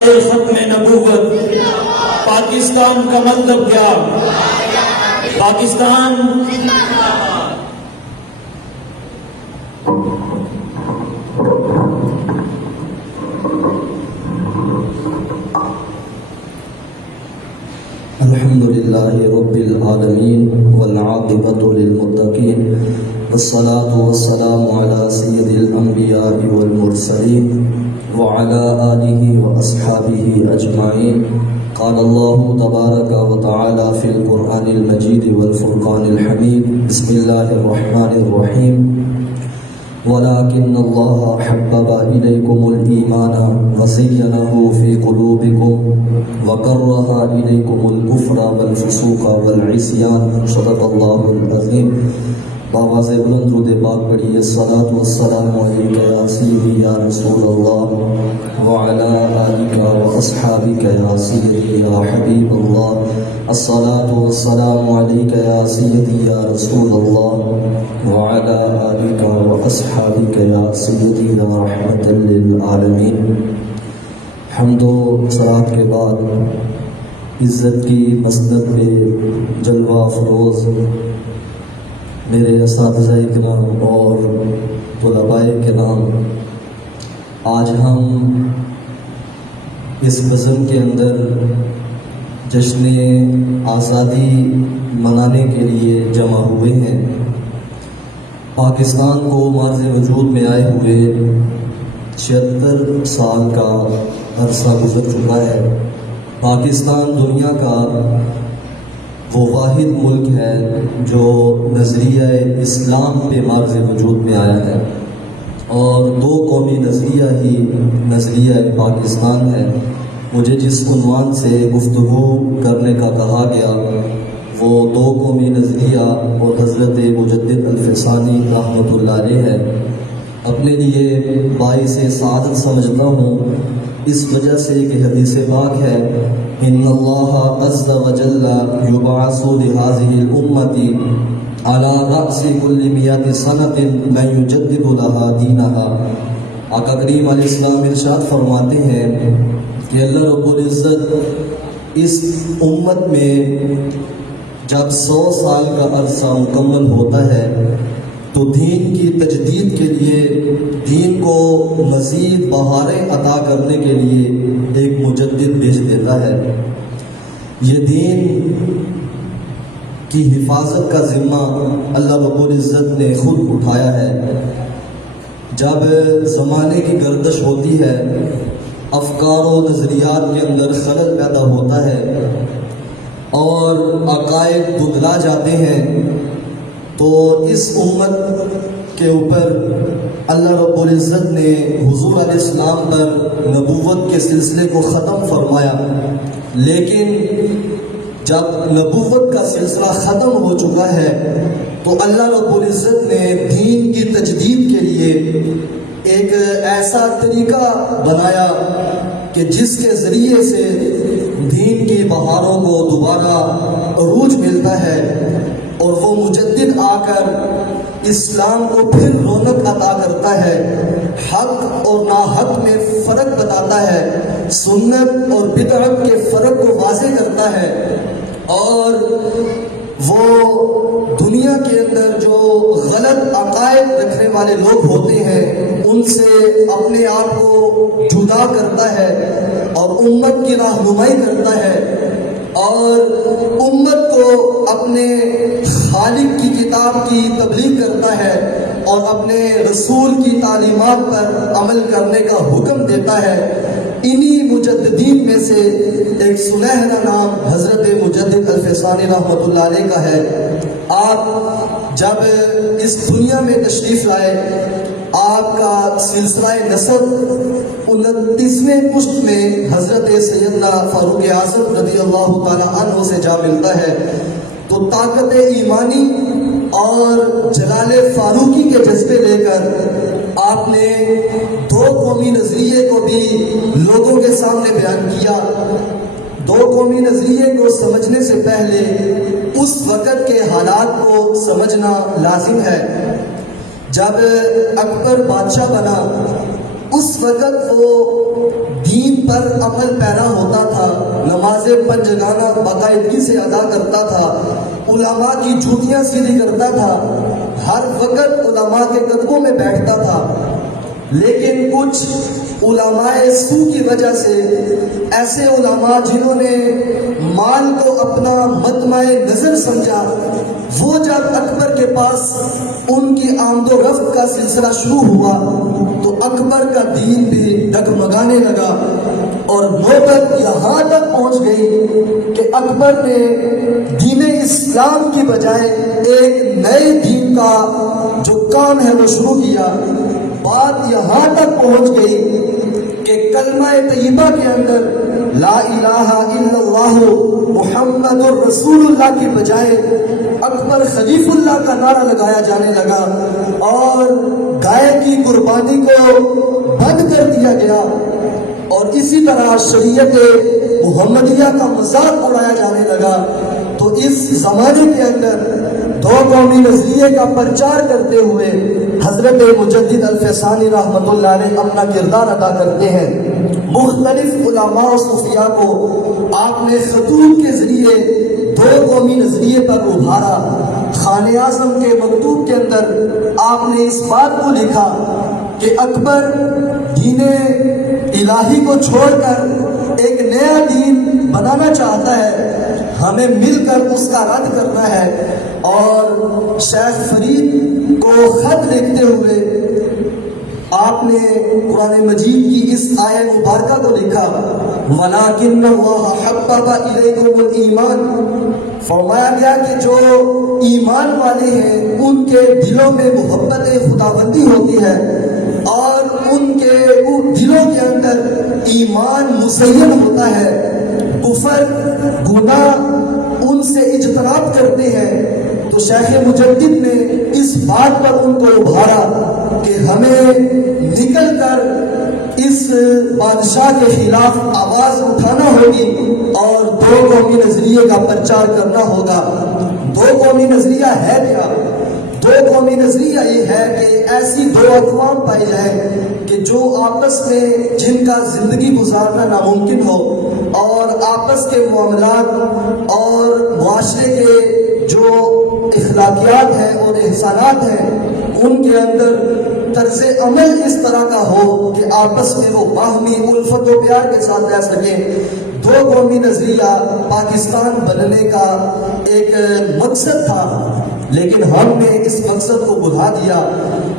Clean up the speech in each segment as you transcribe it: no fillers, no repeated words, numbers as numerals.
ختم نبوت پاکستان کا مطلب کیا؟ پاکستان الحمد لله رب العالمين والعاقبة للمتقين والصلاة والسلام على سيد الأنبياء والمرسلين وعلى آله وأصحابه أجمعين. قال الله تبارك وتعالى في القرآن المجيد والفرقان الحميد. بسم الله الرحمن الرحيم. ولكن الله حبب إليكم الإيمان وزينه في قلوبكم وكره إليكم الكفر والفسوق والعصيان. صدق الله العظيم. بآواز بلند درود پاک پڑھیے الصلاۃ والسلام علیک یا سیدی یا رسول اللہ وعلی آلک واصحابک یا سیدی یا حبیب اللہ. الصلاۃ والسلام علیک یا سیدی یا رسول اللہ وعلی آلک واصحابک یا سیدی یا رحمۃ للعالمین. حمد و ثناء کے بعد عزت کی مسند پہ جلوہ افروز میرے اساتذہ کرام اور طلباء کرام، آج ہم اس بزم کے اندر جشن آزادی منانے کے لیے جمع ہوئے ہیں. پاکستان کو مارز وجود میں آئے ہوئے 76 سال کا عرصہ گزر چکا ہے. پاکستان دنیا کا وہ واحد ملک ہے جو نظریہ اسلام پہ مارز وجود میں آیا ہے، اور دو قومی نظریہ ہی نظریہ پاکستان ہے. مجھے جس عنوان سے گفتگو کرنے کا کہا گیا وہ دو قومی نظریہ اور حضرت مجدد الفسانی رحمۃ اللہ علیہ ہے. اپنے لیے باعث سعادت سمجھتا ہوں اس وجہ سے کہ حدیث پاک ہے ان اللہ عز وجل یبعث لهذه الامة على رأس كل 100 سنة من يجدد لها دینها. آقا کریم علیہ السلام ارشاد فرماتے ہیں کہ اللہ رب العزت اس امت میں جب 100 سال کا عرصہ مکمل ہوتا ہے تو دین کی تجدید کے لیے، دین کو مزید بہاریں عطا کرنے کے لیے ایک مجدد بھیج دیتا ہے. یہ دین کی حفاظت کا ذمہ اللہ رب العزت نے خود اٹھایا ہے. جب زمانے کی گردش ہوتی ہے، افکار و نظریات کے اندر خلل پیدا ہوتا ہے اور عقائد بدلا جاتے ہیں، تو اس امت کے اوپر اللہ رب العزت نے حضور علیہ السلام پر نبوت کے سلسلے کو ختم فرمایا. لیکن جب نبوت کا سلسلہ ختم ہو چکا ہے تو اللہ رب العزت نے دین کی تجدید کے لیے ایک ایسا طریقہ بنایا کہ جس کے ذریعے سے دین کی بہاروں کو دوبارہ عروج ملتا ہے، اور وہ مجدد آ کر اسلام کو پھر رونق عطا کرتا ہے، حق اور ناحق میں فرق بتاتا ہے، سنت اور بدعت کے فرق کو واضح کرتا ہے، اور وہ دنیا کے اندر جو غلط عقائد رکھنے والے لوگ ہوتے ہیں ان سے اپنے آپ کو جدا کرتا ہے اور امت کی رہنمائی کرتا ہے، اور امت کو اپنے خالق کی کتاب کی تبلیغ کرتا ہے اور اپنے رسول کی تعلیمات پر عمل کرنے کا حکم دیتا ہے. انہی مجددین میں سے ایک سنہرا نام حضرت مجدد الفسانی رحمۃ اللہ علیہ کا ہے. آپ جب اس دنیا میں تشریف لائے، آپ کا سلسلہ نسب 29ویں پشت میں حضرت سیدنا فاروق اعظم رضی اللہ تعالی عنہ سے جا ملتا ہے. تو طاقت ایمانی اور جلال فاروقی کے جذبے لے کر آپ نے دو قومی نظریے کو بھی لوگوں کے سامنے بیان کیا. دو قومی نظریے کو سمجھنے سے پہلے اس وقت کے حالات کو سمجھنا لازم ہے. جب اکبر بادشاہ بنا اس وقت وہ دین پر عمل پیرا ہوتا تھا، نمازیں پنجگانہ باقاعدگی سے ادا کرتا تھا، علماء کی جوتیاں سیدھی کرتا تھا، ہر وقت علماء کے قدموں میں بیٹھتا تھا۔ لیکن کچھ علماء سو کی وجہ سے، ایسے علماء جنہوں نے مال کو اپنا مطمع نظر سمجھا، وہ جب اکبر کے پاس ان کی آمد و رفت کا سلسلہ شروع ہوا تو اکبر کا دین بھی ڈگمگانے لگا، اور نوبت یہاں تک پہنچ گئی کہ اکبر نے دین اسلام کی بجائے ایک نئے دین کا جو کام ہے وہ شروع کیا۔ بات یہاں تک پہنچ گئی کہ کلمہ طیبہ کے اندر لا الہ الا اللہ محمد الرسول اللہ کی بجائے اکبر خلیف اللہ کا نعرہ لگایا جانے لگا، اور گائے کی قربانی کو بند کر دیا گیا، اور اسی طرح شریعت محمدیہ کا مذاق اڑایا جانے لگا۔ تو اس زمانے کے اندر دو قومی نظریے کا پرچار کرتے ہوئے حضرت مجدد الفسانی رحمۃ اللہ علیہ اپنا کردار ادا کرتے ہیں۔ مختلف علماء و صوفیاء کو آپ نے خطوط کے ذریعے دو قومی نظریے پر ابھارا۔ خان اعظم کے مکتوب کے اندر آپ نے اس بات کو لکھا کہ اکبر دین الہی کو چھوڑ کر ایک نیا دین بنانا چاہتا ہے، ہمیں مل کر اس کا رد کرنا ہے۔ اور شیخ فرید کو خط لکھتے ہوئے آپ نے قرآن مجید کی اس آیت مبارکہ کو لکھا، وَلَٰكِنَّ اللَّهَ حَبَّبَ إِلَيْكُمُ الْإِيمَانَ، فرمایا گیا کہ جو ایمان والے ہیں ان کے دلوں میں محبت خداوندی ہوتی ہے، اور ان کے دلوں کے اندر ایمان مزین ہوتا ہے، کفر گناہ ان سے اجتناب کرتے ہیں۔ تو شیخ مجدد نے اس بات پر ان کو ابھارا کہ ہمیں نکل کر اس بادشاہ کے خلاف آواز اٹھانا ہوگی اور دو قومی نظریے کا پرچار کرنا ہوگا۔ دو قومی نظریہ ہے کیا؟ دو قومی نظریہ یہ ہے کہ ایسی دو اقوام پائی جائیں کہ جو آپس میں جن کا زندگی گزارنا ناممکن ہو، اور آپس کے معاملات اور معاشرے کے جو اخلاقیات ہیں اور احسانات ہیں ان کے اندر طرز عمل اس طرح کا ہو کہ آپس میں وہ باہمی الفت و پیار کے ساتھ رہ سکیں۔ دو قومی نظریہ پاکستان بننے کا ایک مقصد تھا، لیکن ہم نے اس مقصد کو بھلا دیا۔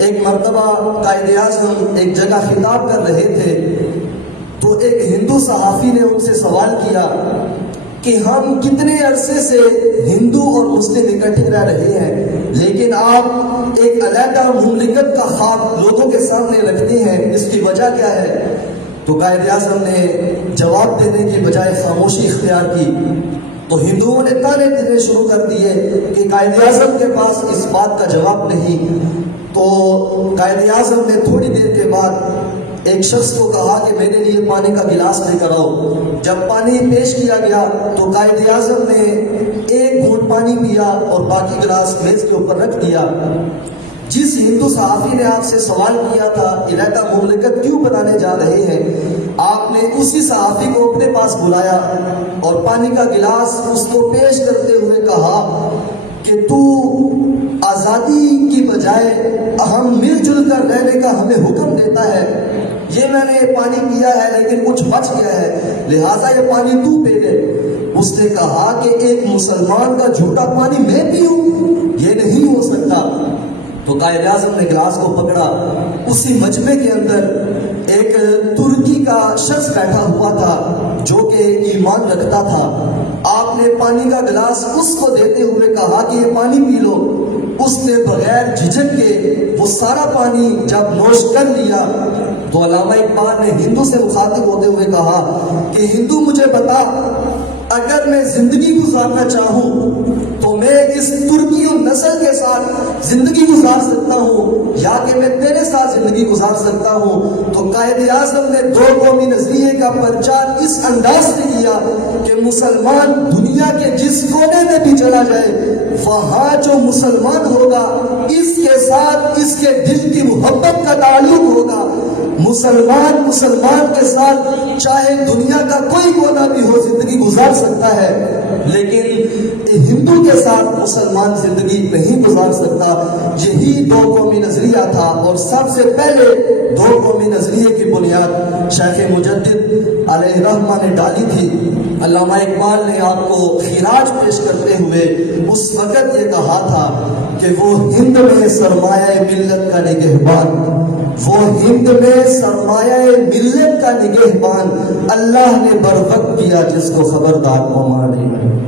ایک مرتبہ قائد اعظم ایک جگہ خطاب کر رہے تھے تو ایک ہندو صحافی نے ان سے سوال کیا کہ ہم کتنے عرصے سے ہندو اور مسلم اکٹھے رہ رہے ہیں، لیکن آپ ایک علیحدہ مملکت کا خواب لوگوں کے سامنے رکھتے ہیں، اس کی وجہ کیا ہے؟ تو قائد اعظم نے جواب دینے کی بجائے خاموشی اختیار کی۔ تو ہندوؤں نے تانے دینے شروع کر دیے کہ قائد اعظم کے پاس اس بات کا جواب نہیں۔ تو قائد اعظم نے تھوڑی دیر کے بعد ایک شخص کو کہا کہ میرے لیے پانی کا گلاس لے کر آؤ۔ جب پانی پیش کیا گیا تو قائد اعظم نے ایک گھونٹ پانی پیا اور باقی گلاس میز کے اوپر رکھ دیا۔ جس ہندو صحافی نے آپ سے سوال کیا تھا علیحدہ مملکت کیوں بنانے جا رہے ہیں، آپ نے اسی صحافی کو اپنے پاس بلایا اور پانی کا گلاس اس کو پیش کرتے ہوئے کہا کہ تو آزادی کی بجائے ہم مل جل کر رہنے کا ہمیں حکم دیتا ہے، یہ میں نے پانی پیا ہے لیکن کچھ بچ گیا ہے، لہٰذا یہ پانی تو پی لے۔ اس نے کہا کہ ایک مسلمان کا جھوٹا پانی میں پیوں، یہ نہیں ہو سکتا۔ تو قائد اعظم نے گلاس کو پکڑا، اسی مجمع کے اندر ایک ترکی کا شخص بیٹھا ہوا تھا جو کہ ایمان رکھتا تھا۔ آپ نے پانی کا گلاس اس کو دیتے ہوئے کہا کہ یہ پانی پی لو۔ اس نے بغیر جھجک کے وہ سارا پانی جب نوش کر لیا تو علامہ اقبال نے ہندو سے مخاطب ہوتے ہوئے کہا کہ ہندو مجھے بتا، اگر میں زندگی گزارنا چاہوں تو میں اس ترکی نسل کے ساتھ زندگی گزار سکتا ہوں یا کہ میں تیرے ساتھ زندگی گزار سکتا ہوں۔ تو قائد اعظم نے دو قومی نظریے کا پرچار اس انداز سے کیا کہ مسلمان دنیا کے جس کونے میں بھی چلا جائے وہاں جو مسلمان ہوگا اس کے ساتھ اس کے دل کی محبت کا تعلق ہوگا۔ مسلمان کے ساتھ چاہے دنیا کا کوئی کونا بھی ہو زندگی گزار سکتا ہے، لیکن ہندو کے ساتھ مسلمان زندگی نہیں گزار سکتا۔ یہی دو قومی نظریہ تھا، اور سب سے پہلے دو قومی نظریے کی بنیاد شیخ مجدد علیہ رحمہ نے ڈالی تھی۔ علامہ اقبال نے آپ کو خراج پیش کرتے ہوئے اس وقت یہ کہا تھا کہ وہ ہند میں سرمایہ ملت کا نگہبان، وہ ہند میں سرمایہ ملت کا نگہبان اللہ نے بر وقت کیا جس کو خبردار قوم نہیں۔